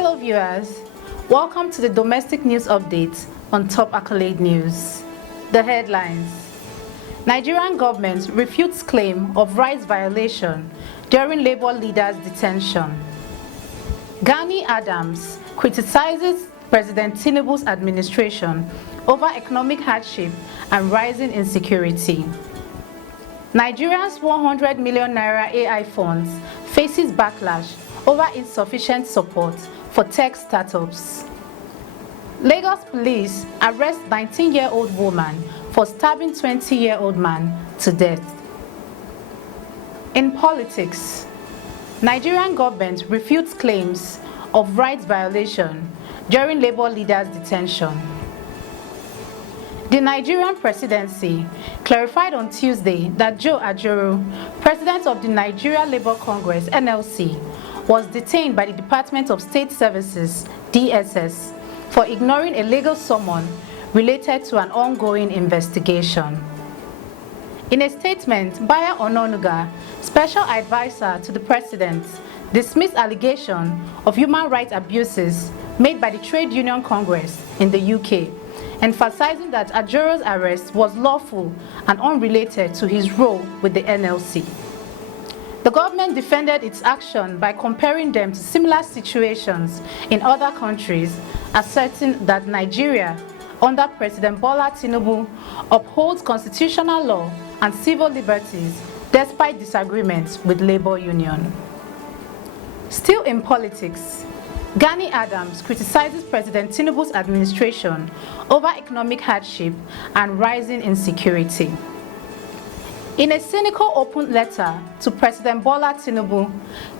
Hello viewers, welcome to the domestic news update on Top Accolade News. The headlines: Nigerian government refutes claim of rights violation during labor leaders' detention. Gani Adams criticizes President Tinubu's administration over economic hardship and rising insecurity. Nigeria's 100 million Naira AI funds faces backlash over insufficient support for tech startups. Lagos police arrest 19-year-old woman for stabbing 20-year-old man to death. In politics, Nigerian government refutes claims of rights violation during labor leaders' detention. The Nigerian presidency clarified on Tuesday that Joe Ajaero, president of the Nigeria Labour Congress (NLC), was detained by the Department of State Services (DSS) for ignoring a legal summons related to an ongoing investigation. In a statement, Bayo Ononuga, special advisor to the president, dismissed allegations of human rights abuses made by the Trade Union Congress in the UK, emphasizing that Ajaero's arrest was lawful and unrelated to his role with the NLC. The government defended its action by comparing them to similar situations in other countries, asserting that Nigeria, under President Bola Tinubu, upholds constitutional law and civil liberties despite disagreements with labor union. Still in politics, Gani Adams criticizes President Tinubu's administration over economic hardship and rising insecurity. In a cynical open letter to President Bola Tinubu,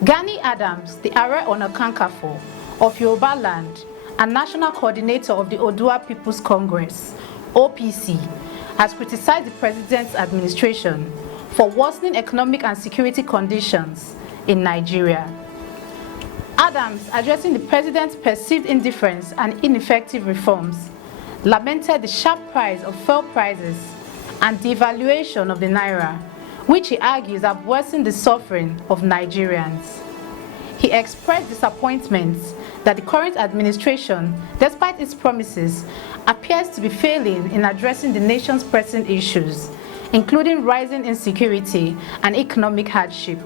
Gani Adams, the Ààrẹ Ọ̀nà Kakanfò of Yoruba land and national coordinator of the Oodua People's Congress, OPC, has criticized the president's administration for worsening economic and security conditions in Nigeria. Adams, addressing the president's perceived indifference and ineffective reforms, lamented the sharp rise of fuel prices and devaluation of the Naira, which he argues have worsened the suffering of Nigerians. He expressed disappointment that the current administration, despite its promises, appears to be failing in addressing the nation's pressing issues, including rising insecurity and economic hardship.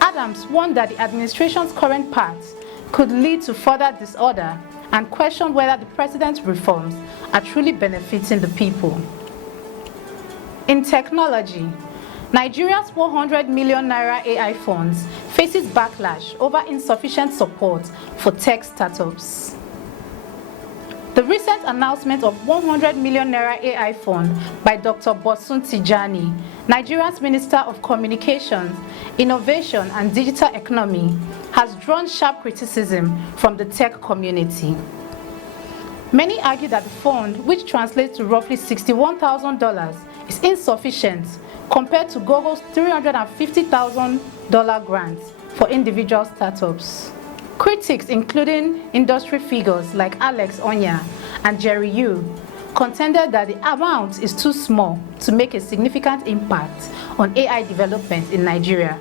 Adams warned that the administration's current path could lead to further disorder and questioned whether the president's reforms are truly benefiting the people. In technology, Nigeria's 100 million Naira AI funds faces backlash over insufficient support for tech startups. The recent announcement of 100 million Naira AI fund by Dr. Bosun Tijani, Nigeria's Minister of Communications, Innovation and Digital Economy, has drawn sharp criticism from the tech community. Many argue that the fund, which translates to roughly $61,000, is insufficient compared to Google's $350,000 grant for individual startups. Critics, including industry figures like Alex Onya and Jerry Yu, contended that the amount is too small to make a significant impact on AI development in Nigeria,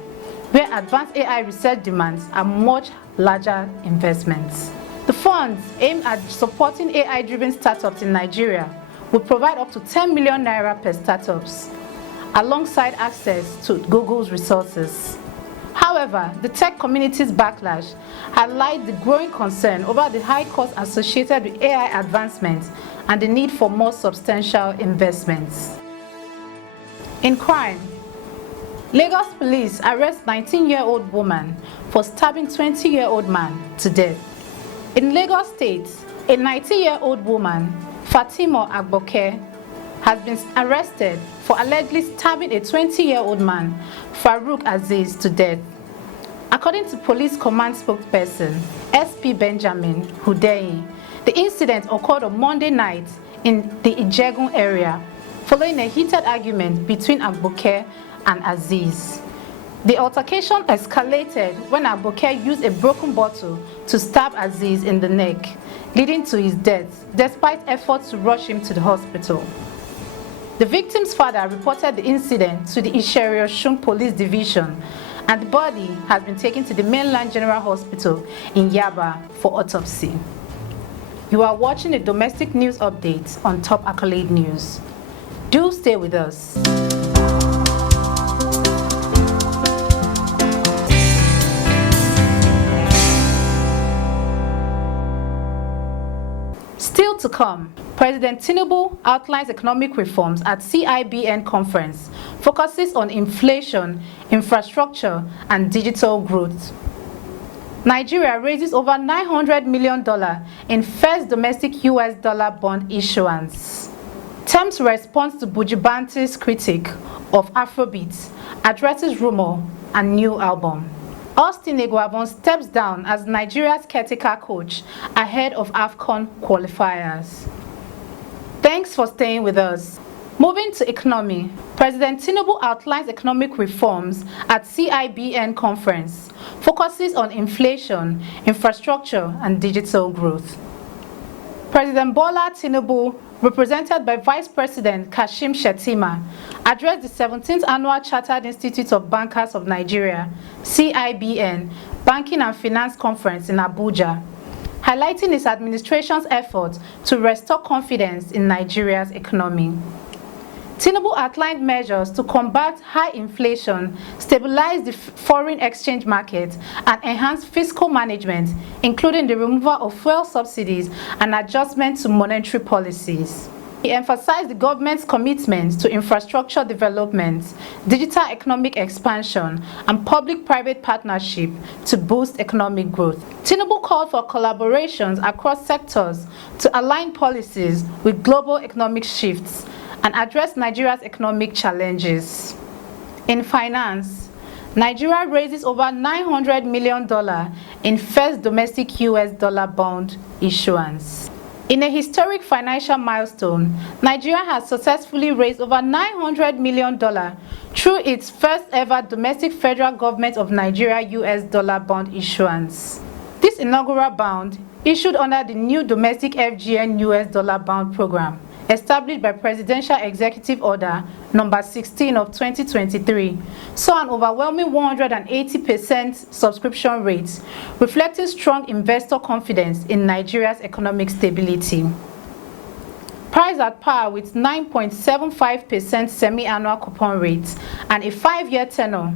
where advanced AI research demands are much larger investments. The funds aimed at supporting AI-driven startups in Nigeria will provide up to 10 million Naira per startups, alongside access to Google's resources. However, the tech community's backlash highlights the growing concern over the high costs associated with AI advancements and the need for more substantial investments. In crime, Lagos police arrest 19-year-old woman for stabbing 20-year-old man to death. In Lagos State, a 19-year-old woman, Fatima Agboke, has been arrested for allegedly stabbing a 20-year-old man, Farouk Aziz, to death. According to police command spokesperson SP Benjamin Hundeyin, the incident occurred on Monday night in the Ijegun area, following a heated argument between Agboke and Aziz. The altercation escalated when Agboke used a broken bottle to stab Aziz in the neck, leading to his death, despite efforts to rush him to the hospital. The victim's father reported the incident to the Isherio Shun Police Division and the body has been taken to the mainland General Hospital in Yaba for autopsy. You are watching a domestic news update on Top Accolade News. Do stay with us. Still to come, President Tinubu outlines economic reforms at CIBN conference, focuses on inflation, infrastructure, and digital growth. Nigeria raises over $900 million in first domestic US dollar bond issuance. Tems responds to Buju Banton's critique of Afrobeat, addresses rumor and new album. Austin Eguavoen steps down as Nigeria's caretaker coach ahead of AFCON qualifiers. Thanks for staying with us. Moving to economy, President Tinubu outlines economic reforms at CIBN conference, focuses on inflation, infrastructure, and digital growth. President Bola Tinubu, represented by Vice President Kashim Shettima, addressed the 17th Annual Chartered Institute of Bankers of Nigeria, CIBN, Banking and Finance Conference in Abuja, highlighting his administration's efforts to restore confidence in Nigeria's economy. Tinubu outlined measures to combat high inflation, stabilize the foreign exchange market, and enhance fiscal management, including the removal of fuel subsidies and adjustment to monetary policies. He emphasized the government's commitment to infrastructure development, digital economic expansion, and public-private partnership to boost economic growth. Tinubu called for collaborations across sectors to align policies with global economic shifts and address Nigeria's economic challenges. In finance, Nigeria raises over $900 million in first domestic US dollar bond issuance. In a historic financial milestone, Nigeria has successfully raised over $900 million through its first ever domestic federal government of Nigeria US dollar bond issuance. This inaugural bond, issued under the new domestic FGN US dollar bond program, established by Presidential Executive Order No. 16 of 2023, saw an overwhelming 180% subscription rate, reflecting strong investor confidence in Nigeria's economic stability. Priced at par with 9.75% semi-annual coupon rate and a 5-year tenure,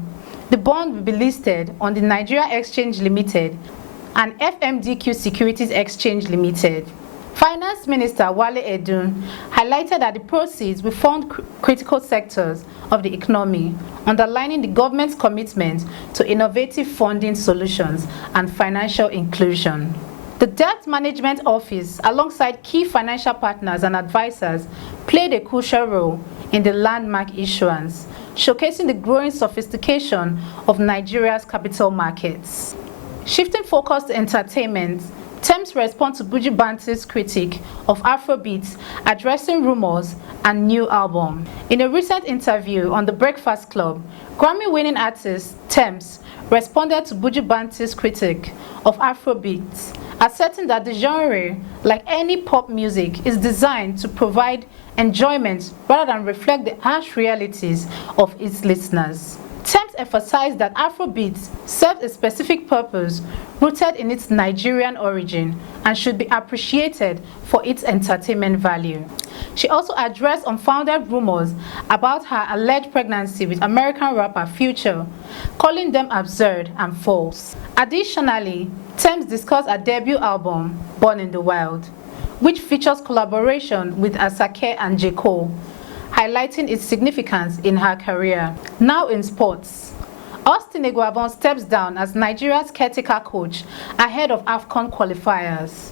the bond will be listed on the Nigeria Exchange Limited and FMDQ Securities Exchange Limited. Finance Minister Wale Edun highlighted that the proceeds will fund critical sectors of the economy, underlining the government's commitment to innovative funding solutions and financial inclusion. The Debt Management Office, alongside key financial partners and advisors, played a crucial role in the landmark issuance, showcasing the growing sophistication of Nigeria's capital markets. Shifting focus to entertainment, Tems responds to Buju Banton's critique of Afrobeat, addressing rumors and new album. In a recent interview on The Breakfast Club, Grammy-winning artist Tems responded to Buju Banton's critique of Afrobeat, asserting that the genre, like any pop music, is designed to provide enjoyment rather than reflect the harsh realities of its listeners. Tems emphasized that Afrobeat serves a specific purpose rooted in its Nigerian origin and should be appreciated for its entertainment value. She also addressed unfounded rumors about her alleged pregnancy with American rapper Future, calling them absurd and false. Additionally, Tems discussed her debut album, Born in the Wild, which features collaboration with Asake and J. Cole, highlighting its significance in her career. Now in sports, Austin Eguavoen steps down as Nigeria's caretaker coach ahead of AFCON qualifiers.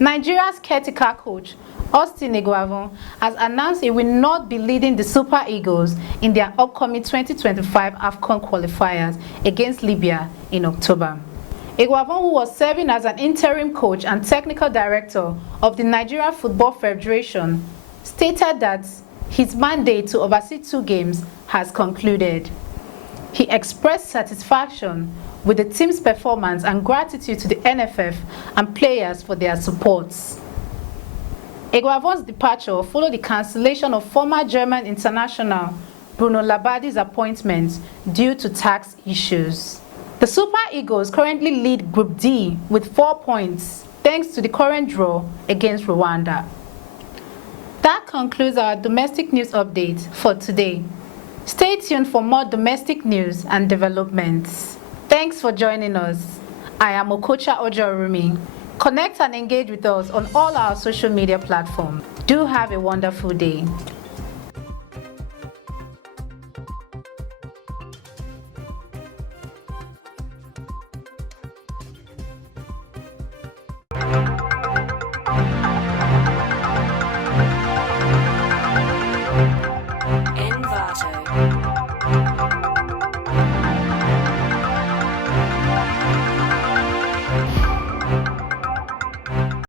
Nigeria's caretaker coach, Austin Eguavoen, has announced he will not be leading the Super Eagles in their upcoming 2025 AFCON qualifiers against Libya in October. Eguavoen, who was serving as an interim coach and technical director of the Nigeria Football Federation, stated that his mandate to oversee 2 games has concluded. He expressed satisfaction with the team's performance and gratitude to the NFF and players for their support. Eguavoen's departure followed the cancellation of former German international Bruno Labbady's appointment due to tax issues. The Super Eagles currently lead Group D with 4 points, thanks to the current draw against Rwanda. That concludes our domestic news update for today. Stay tuned for more domestic news and developments. Thanks for joining us. I am Okocha Ojorumi. Connect and engage with us on all our social media platforms. Do have a wonderful day.